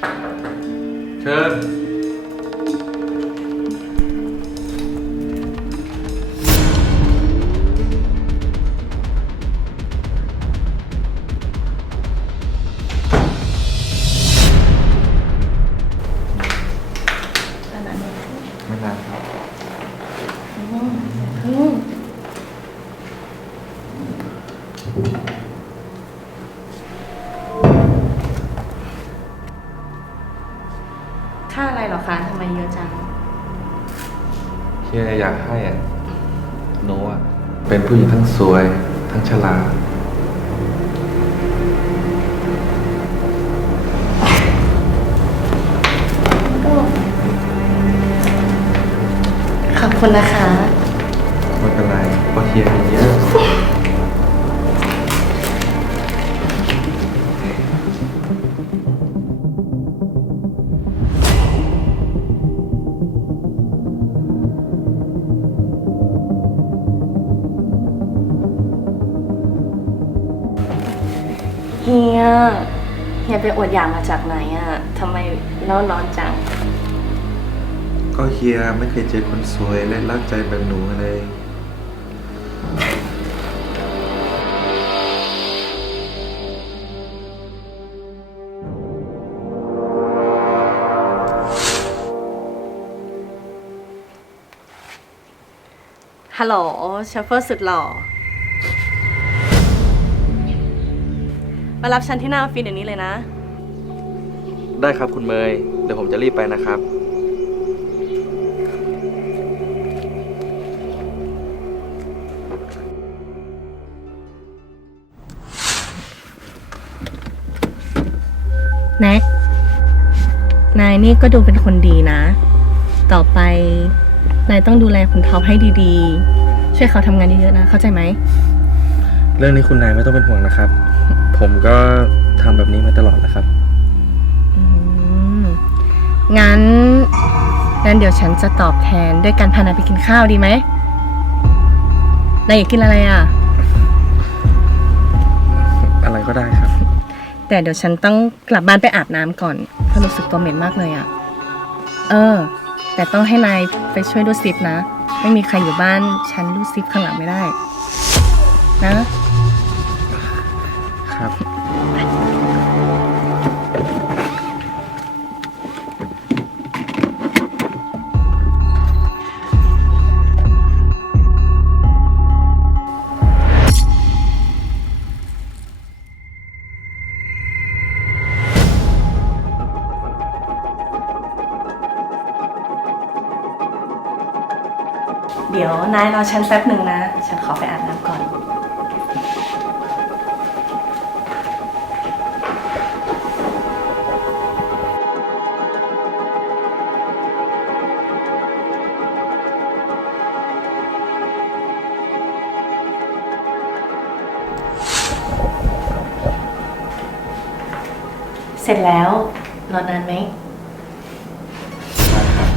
เชิญอันนั้นไม่นานครับ อืม เหรอคะทำไมเยอะจัง เฮียอยากให้อะโนอะเป็นผู้หญิงทั้งสวย ทั้งฉลาดขอบคุณนะคะ ไม่เป็นไรเพราะเฮียมีเยอะ เฮียไปอวดอยางมาจากไหนอะทำไมเล่าร้อนจัง ก็เฮียไม่เคยเจอคนสวยและรักใจแบบหนูเลย ฮัลโหลโชเฟอร์สุดหล่อ มารับฉันที่หน้าออฟฟิศเดี๋ยวนี้เลยนะ ได้ครับคุณเมย เดี๋ยวผมจะรีบไปนะครับ แน็ก นายนี่ก็ดูเป็นคนดีนะ ต่อไป นายต้องดูแลคุณท็อปให้ดีๆ ช่วยเขาทำงานเยอะๆนะ เข้าใจไหม เรื่องนี้คุณนายไม่ต้องเป็นห่วงนะครับ ผมก็ทำแบบนี้มาตลอดแล้วครับ อืมงั้นงั้นเดี๋ยวฉันจะตอบแทนด้วยการพานายไปกินข้าวดีไหมนายอยากกินอะไรอะ อะไรก็ได้ครับ แต่เดี๋ยวฉันต้องกลับบ้านไปอาบน้ำก่อนเพราะรู้สึกตัวเหม็นมากเลยอะ่ะ เออ แต่ต้องให้นายไปช่วยรูดซิปนะ ไม่มีใครอยู่บ้าน ฉันรูดซิปข้างหลังไม่ได้ นะ ครับ เดี๋ยวนายรอฉันแป๊บหนึ่งนะ ฉันขอไปอาบน้ำก่อน เสร็จแล้วรอนานไหมนครับ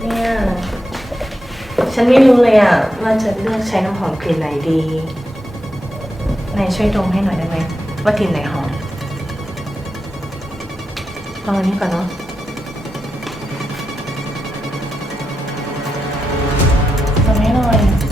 เนี่ย ฉันไม่รู้เลยอะว่าจะเลือกใช้น้ำหอมกลิ่นไหนดีนายช่วยดมให้หน่อยได้ไหมว่ากลิ่นไหนหอมลองอันนี้ก่อนเนาะดมให้หน่อย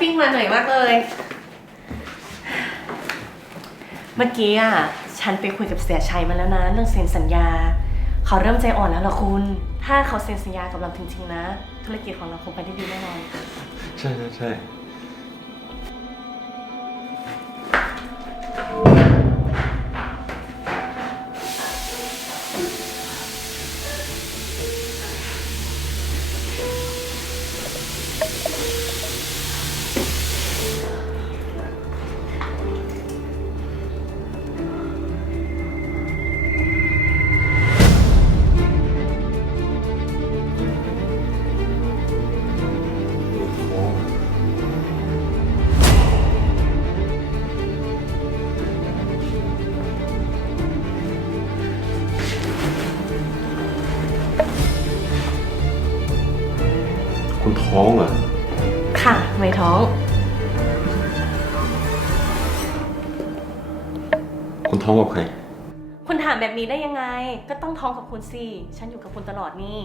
ปเดินช้อปปิ้งมาเหนื่อยมากเลย เมื่อกี้อะ ฉันไปคุยกับเสียชัยมาแล้วนะ เรื่องเซ็นสัญญา เขาเริ่มใจอ่อนแล้วล่ะคุณ ถ้าเขาเซ็นสัญญากับเราจริงๆนะ ธุรกิจของเราคงไปได้ดีแน่นอน ใช่ใช่ใช่ ท้องเหรอ ค่ะ ไม่ท้อง คุณท้องกับใคร คุณถามแบบนี้ได้ยังไง ก็ต้องท้องกับคุณสิ ฉันอยู่กับคุณตลอดนี่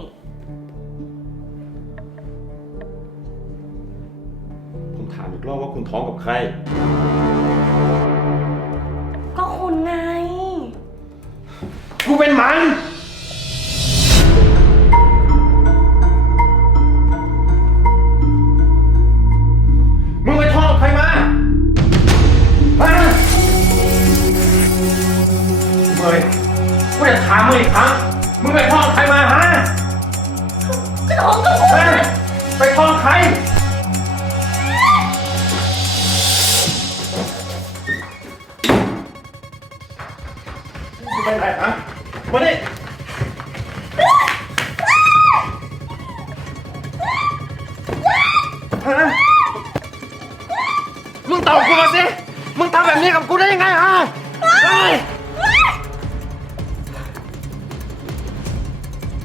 ผมถามอีกรอบว่าคุณท้องกับใคร ก็คุณไง กูเป็นมัน ไปไหนฮะมาดิฮะมึงตอบกูมาสิ มึงทำแบบนี้กับกูได้ยังไงฮะเฮ้ย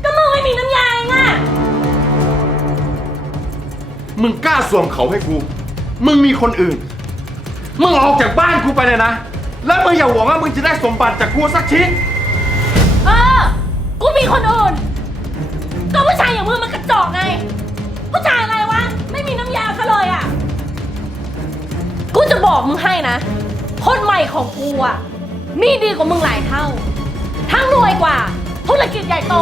ก็มึงไม่มีน้ำยาเองอะมึงกล้าสวมเขาให้กู มึงมีคนอื่น มึงออกจากบ้านกูไปเลยนะ แล้วมึงอย่าหวังว่ามึงจะได้สมบัติจากกูสักชิ้นเออ กูมีคนอื่น ก็ผู้ชายอย่างมึงมันกระจอกไง ผู้ชายอะไรวะ ไม่มีน้ำยาซะเลยอะ กูจะบอกมึงให้นะ คนใหม่ของกูอะ มีดีกว่ามึงหลายเท่า ทั้งรวยกว่า ธุรกิจใหญ่โต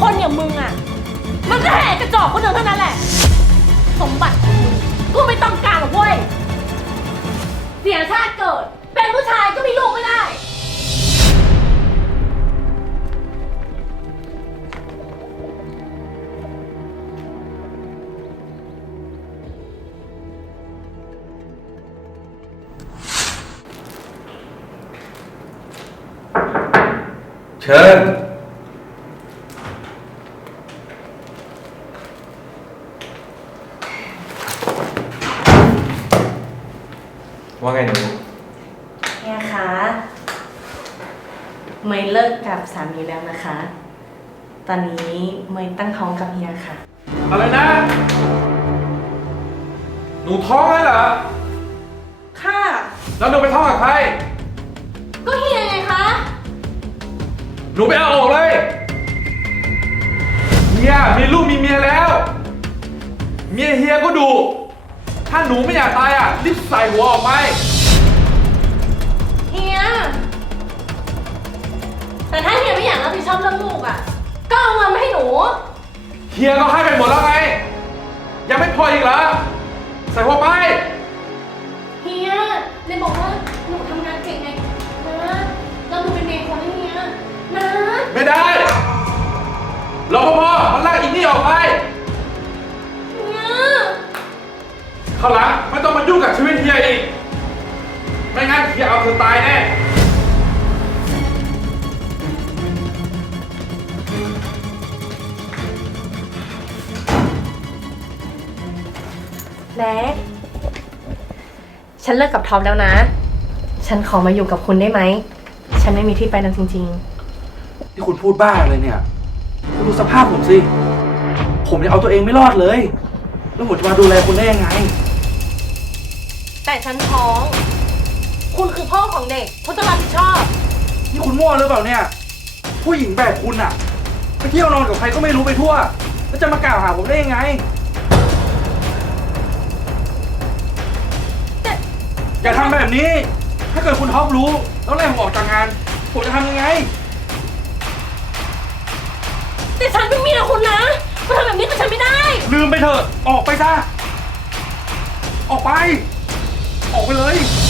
คนอย่างมึงอะ มันก็แห่กระจอกคนหนึ่งเท่านั้นแหละ สมบัติ เชิญ ว่าไงหนูเฮียคะเมยเลิกกับสามีแล้วนะคะ ตอนนี้เมยตั้งท้องกับเฮียค่ะ อะไรนะ หนูท้องแล้วเหรอ ค่ะ แล้วหนูไปท้องกับใคร ก็เฮียไงคะ หนูไปเอาออกเลยเฮียมีลูกมีเมียแล้ว เมียเฮียก็ดูถ้าหนูไม่อยากตายอะรีบใส่หัวออกไปเฮีย แต่ถ้าเฮียไม่อยากรับผิดชอบเรื่องลูกอะ ก็เอาเงินมาให้หนู เฮียก็ให้ไปหมดแล้วไง ยังไม่พออีกเหรอ ใส่หัวไป เฮียเลยบอกว่าหนูทำ ขาวหลังไม่ต้องมายุ่งกับชีวิตเฮียอีก ไม่งั้นเฮียเอาเธอตายแน่แน็กฉันเลิกกับท็อปแล้วนะ ฉันขอมาอยู่กับคุณได้ไหม ฉันไม่มีที่ไปแล้วจริงๆที่คุณพูดบ้าเลยเนี่ย คุณดูสภาพผมสิ ผมยังเอาตัวเองไม่รอดเลย แล้วผมจะมาดูแลคุณได้ยังไง แต่ฉันท้อง คุณคือพ่อของเด็ก คุณต้องรับผิดชอบ นี่คุณมั่วหรือเปล่าเนี่ย ผู้หญิงแบบคุณอะไปเที่ยวนอนกับใครก็ไม่รู้ไปทั่ว แล้วจะมากล่าวหาผมได้ยังไง แต่อย่าทำแบบนี้ ถ้าเกิดคุณท็อปรู้ แล้วไล่ผมออกจากงาน ผมจะทำยังไง แต่ฉันเป็นเมียคุณนะคุณทำแบบนี้กับฉันไม่ได้ ลืมไปเถอะ ออกไปซะ ออกไป ออกไปเลย